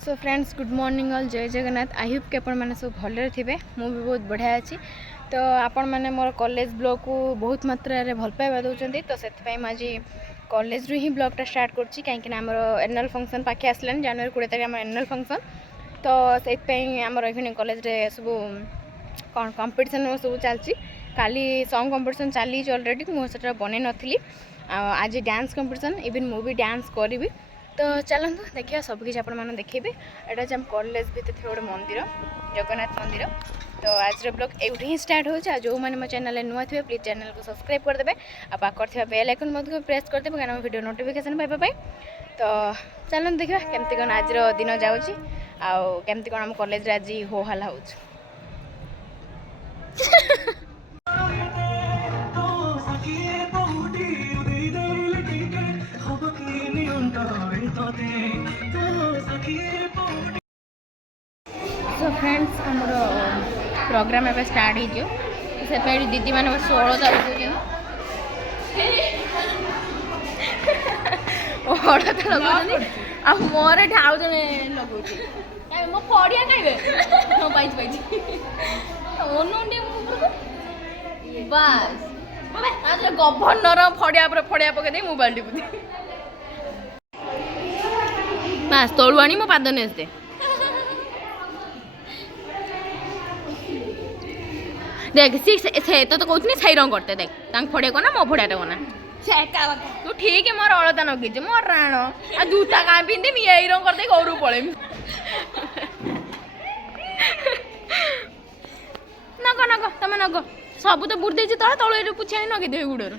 so friends good morning all जय Jagannath I hope कि आपण मैंने सब भलरे थे मु भी बहुत बढ़िया अच्छी तो आपण मैंने मोर कॉलेज ब्लॉग को बहुत मात्रा रे भल पाइबा दउचंती तो सेति आज कॉलेज रु ही ब्लॉगटा स्टार्ट करछि काहेकि आमर एनुअल फंक्शन पाखे आसलानी जनवरी 20 तारिख आम एनुअल फंक्शन तो सेति आमर इभिनिंग कॉलेज रे सब कौन कंपटीशन सब चलछि काली सॉन्ग कंपटीशन चली ऑलरेडी मुझे बन नथली आज डांस कंपटीशन इवन मु भी डांस करी तो चलतु देखिए सबकि आप देखेबे यहाँ हम कॉलेज भितर थे गोटे मंदिर जगन्नाथ मंदिर तो आज ब्लॉग एवं ही स्टार्ट हो जो मैंने मो चैनल नुआ थे प्लीज चैनल को सब्सक्राइब करदे आ पाखर बेल आइकन प्रेस करदे क्या वीडियो नोटिफिकेशन पाइबा तो चलते देखा केमती कौन आज दिन जाऊँगी आमती कौन आम कॉलेज आज हो हल्ला हो सो फ्रेंड्स आमर प्रोग्राम एवं स्टार्ट हो दीदी मैंने बस अलता लगे अलता लगे आ मोर आउ जने लगे मो पड़िया खाइबे पाइछ बस गभर्णर फड़िया फड़िया पकई मोबाइल टिपुदी बस तलु आनी मो पाद नेसदे देख से तो कहती सही रंग करते देख फड़े को ना मो फड़िया को ना तू ठीक है मोर अलता नगीच मोर राण आ जूता कहाँ पिंधे यही रंग करते घर पड़े नग नग तुम नग सब तो बुड़ देती तले तल पुछा नगेदेवे गुड़र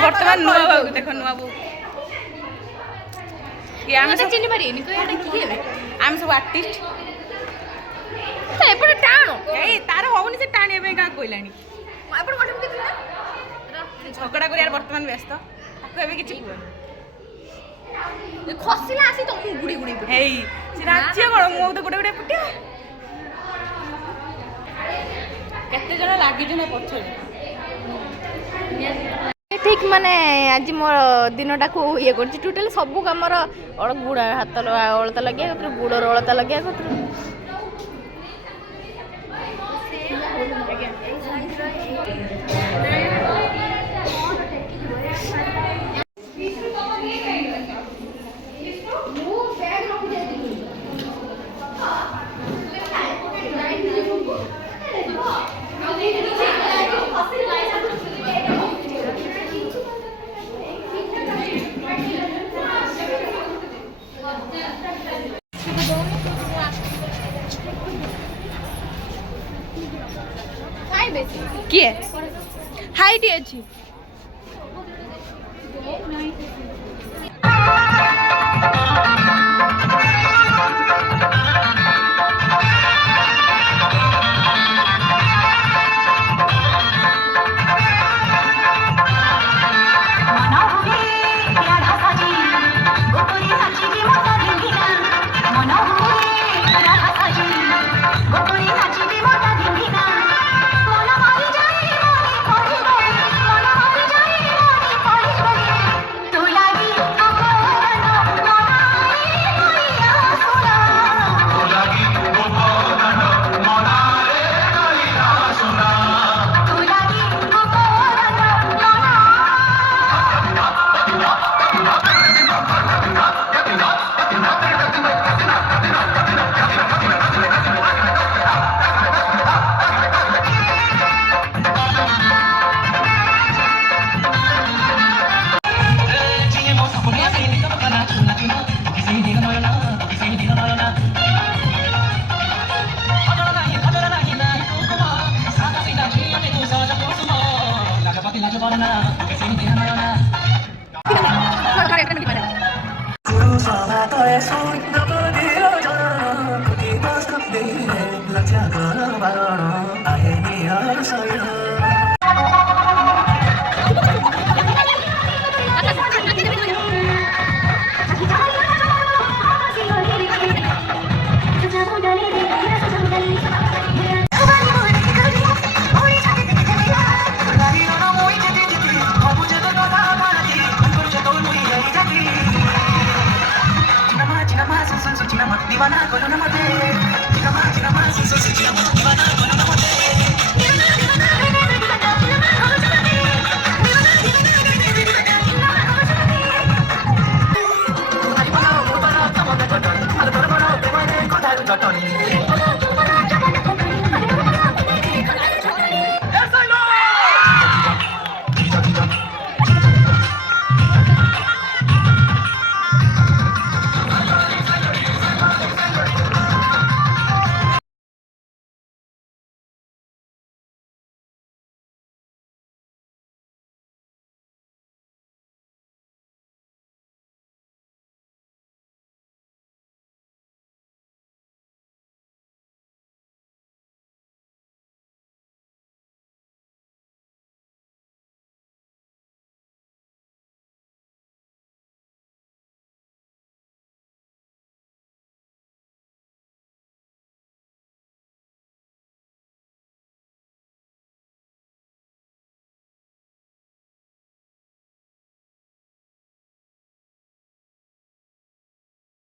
बर्तमान नुआ बाबू देख नुआ बाबू चिन्ह पारे आम सब आर्टिस्ट एपटे टाण तार होनी से टाणी क्या कहला झगड़ा कर बर्तमान व्यस्त कि खसला आसी तो गुड़ी गुड़ी राज्य कौन मो तो गोटे गोटे फुटिया केते जण लागिज ना पछर ठीक माने आज मोर दिनटा को ये कर टोटाल सब कम गुड़ हाथ अलता लगे गुड़र अलता लगे किए हाइट अच्छी तुला